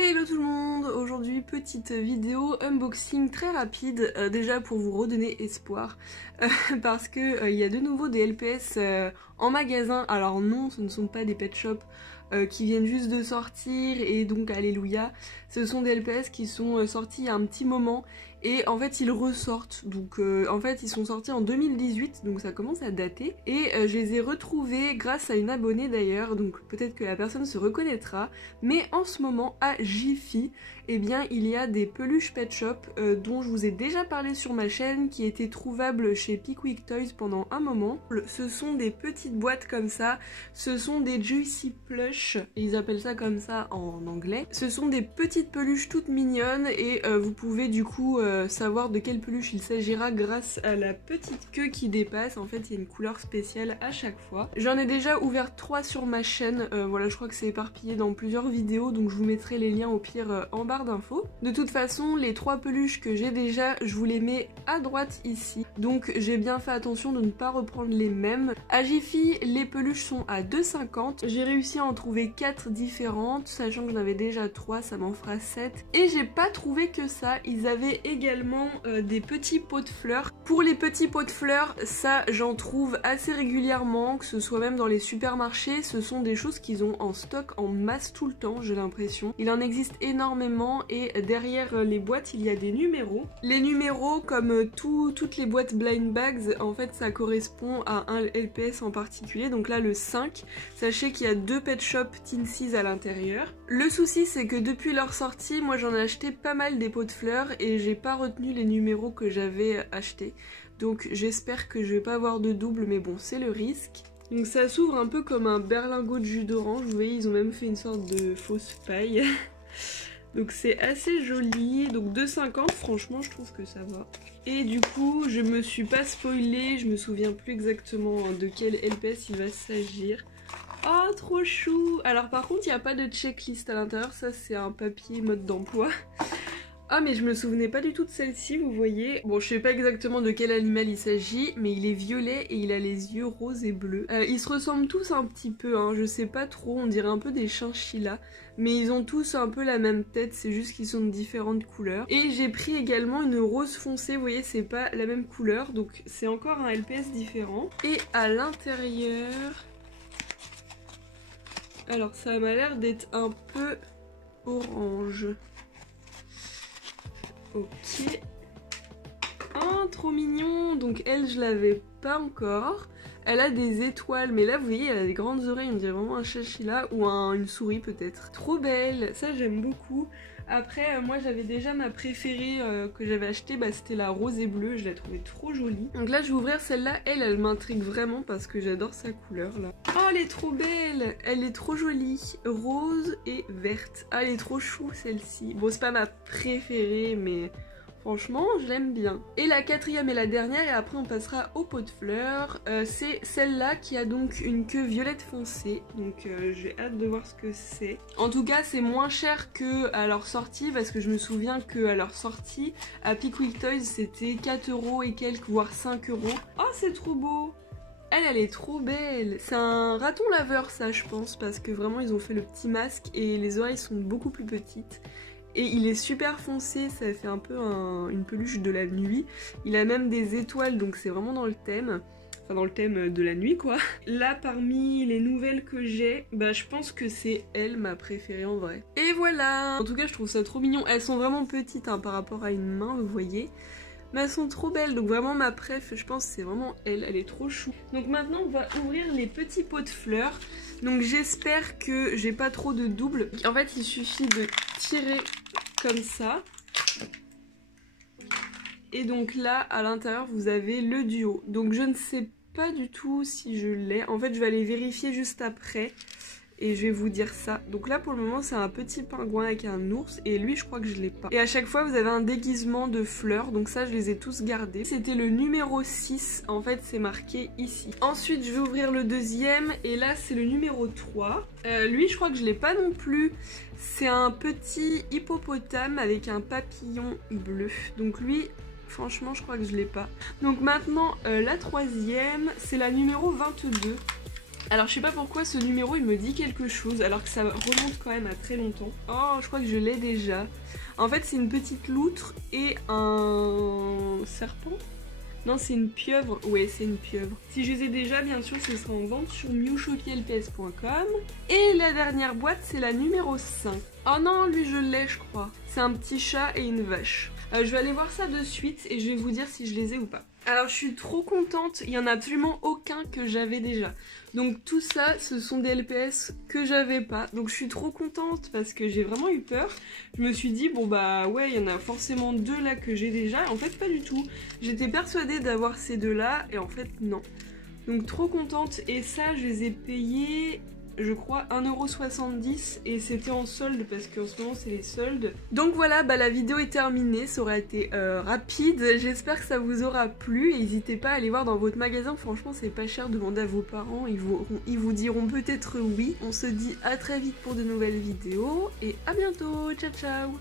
Hello tout le monde, aujourd'hui petite vidéo unboxing très rapide, déjà pour vous redonner espoir, parce que il y a de nouveau des LPS en magasin. Alors non, ce ne sont pas des pet shops qui viennent juste de sortir et donc alléluia, ce sont des LPS qui sont sortis il y a un petit moment et en fait ils ressortent, donc en fait ils sont sortis en 2018 donc ça commence à dater et je les ai retrouvés grâce à une abonnée d'ailleurs, donc peut-être que la personne se reconnaîtra, mais en ce moment à Jiffy, eh bien il y a des peluches pet shop dont je vous ai déjà parlé sur ma chaîne, qui étaient trouvables chez Pickwick Toys pendant un moment. Ce sont des petites boîtes comme ça, ce sont des Juicy Plush, ils appellent ça comme ça en anglais. Ce sont des petites peluches toutes mignonnes et vous pouvez du coup savoir de quelle peluche il s'agira grâce à la petite queue qui dépasse. En fait il y a une couleur spéciale à chaque fois. J'en ai déjà ouvert 3 sur ma chaîne, voilà, je crois que c'est éparpillé dans plusieurs vidéos, donc je vous mettrai les liens au pire en barre d'infos. De toute façon les 3 peluches que j'ai déjà, je vous les mets à droite ici, donc j'ai bien fait attention de ne pas reprendre les mêmes. À Jiffy les peluches sont à 2,50, j'ai réussi à en trouver 4 différentes, sachant que j'en avais déjà 3, ça m'en fera 7. Et j'ai pas trouvé que ça, ils avaient également des petits pots de fleurs. Pour les petits pots de fleurs, ça j'en trouve assez régulièrement, que ce soit même dans les supermarchés, ce sont des choses qu'ils ont en stock en masse tout le temps, j'ai l'impression. Il en existe énormément et derrière les boîtes il y a des numéros. Les numéros, comme toutes les boîtes blind bags, en fait ça correspond à un LPS en particulier, donc là le 5, sachez qu'il y a 2 pet shop Teensies à l'intérieur. Le souci c'est que depuis leur sortie, moi j'en ai acheté pas mal des pots de fleurs et j'ai pas retenu les numéros que j'avais achetés, donc j'espère que je vais pas avoir de double, mais bon c'est le risque. Donc ça s'ouvre un peu comme un berlingot de jus d'orange, vous voyez ils ont même fait une sorte de fausse paille. Donc c'est assez joli, donc 2,50, franchement je trouve que ça va. Et du coup je me suis pas spoilée, je me souviens plus exactement de quel LPS il va s'agir. Oh trop chou. Alors par contre il n'y a pas de checklist à l'intérieur, ça c'est un papier mode d'emploi. Ah mais je me souvenais pas du tout de celle-ci, vous voyez. Bon, je sais pas exactement de quel animal il s'agit, mais il est violet et il a les yeux roses et bleus. Ils se ressemblent tous un petit peu, hein, je sais pas trop, on dirait un peu des chinchillas. Mais ils ont tous un peu la même tête, c'est juste qu'ils sont de différentes couleurs. Et j'ai pris également une rose foncée, vous voyez c'est pas la même couleur, donc c'est encore un LPS différent. Et à l'intérieur... Alors ça m'a l'air d'être un peu orange. Ok. Oh, trop mignon. Donc elle, je l'avais pas encore. Elle a des étoiles, mais là, vous voyez, elle a des grandes oreilles. On dirait vraiment un chinchilla ou une souris peut-être. Trop belle. Ça, j'aime beaucoup. Après, moi, j'avais déjà ma préférée que j'avais achetée. Bah, c'était la rose et bleue. Je la trouvais trop jolie. Donc là, je vais ouvrir celle-là. Elle m'intrigue vraiment parce que j'adore sa couleur, là. Oh, elle est trop belle. Elle est trop jolie. Rose et verte. Ah, elle est trop chou, celle-ci. Bon, c'est pas ma préférée, mais... franchement, je l'aime bien. Et la quatrième et la dernière, et après on passera au pot de fleurs, c'est celle-là qui a donc une queue violette foncée. Donc j'ai hâte de voir ce que c'est. En tout cas, c'est moins cher qu'à leur sortie, parce que je me souviens qu'à leur sortie, à Pickwick Toys, c'était 4 € et quelques, voire 5 €. Oh, c'est trop beau! Elle est trop belle. C'est un raton laveur, ça, je pense, parce que vraiment, ils ont fait le petit masque et les oreilles sont beaucoup plus petites. Et il est super foncé, ça fait un peu une peluche de la nuit. Il a même des étoiles, donc c'est vraiment dans le thème. Enfin dans le thème de la nuit quoi. Là parmi les nouvelles que j'ai, bah je pense que c'est elle ma préférée en vrai. Et voilà. En tout cas je trouve ça trop mignon. Elles sont vraiment petites hein, par rapport à une main, vous voyez. Mais elles sont trop belles, donc vraiment ma préf, je pense c'est vraiment elle est trop chou. Donc maintenant on va ouvrir les petits pots de fleurs. Donc j'espère que j'ai pas trop de double. En fait il suffit de tirer comme ça. Et donc là à l'intérieur vous avez le duo. Donc je ne sais pas du tout si je l'ai. En fait je vais aller vérifier juste après. Et je vais vous dire ça. Donc là pour le moment c'est un petit pingouin avec un ours. Et lui je crois que je l'ai pas. Et à chaque fois vous avez un déguisement de fleurs. Donc ça je les ai tous gardés. C'était le numéro 6. En fait c'est marqué ici. Ensuite je vais ouvrir le deuxième. Et là c'est le numéro 3. Lui je crois que je l'ai pas non plus. C'est un petit hippopotame avec un papillon bleu. Donc lui... franchement je crois que je l'ai pas. Donc maintenant la troisième c'est la numéro 22. Alors je sais pas pourquoi ce numéro il me dit quelque chose alors que ça remonte quand même à très longtemps. Oh je crois que je l'ai déjà. En fait c'est une petite loutre et un serpent. Non c'est une pieuvre, ouais c'est une pieuvre. Si je les ai déjà bien sûr ce sera en vente sur mewshopilps.com. Et la dernière boîte c'est la numéro 5. Oh non lui je l'ai je crois. C'est un petit chat et une vache. Je vais aller voir ça de suite et je vais vous dire si je les ai ou pas. Alors je suis trop contente, il n'y en a absolument aucun que j'avais déjà. Donc tout ça, ce sont des LPS que j'avais pas. Donc je suis trop contente parce que j'ai vraiment eu peur. Je me suis dit, bon bah ouais, il y en a forcément 2 là que j'ai déjà. En fait pas du tout. J'étais persuadée d'avoir ces 2 là et en fait non. Donc trop contente et ça je les ai payés... je crois 1,70€ et c'était en solde parce qu'en ce moment c'est les soldes. Donc voilà, bah la vidéo est terminée, ça aura été rapide, j'espère que ça vous aura plu. N'hésitez pas à aller voir dans votre magasin, franchement c'est pas cher, demandez à vos parents, ils vous diront peut-être oui. On se dit à très vite pour de nouvelles vidéos et à bientôt, ciao ciao.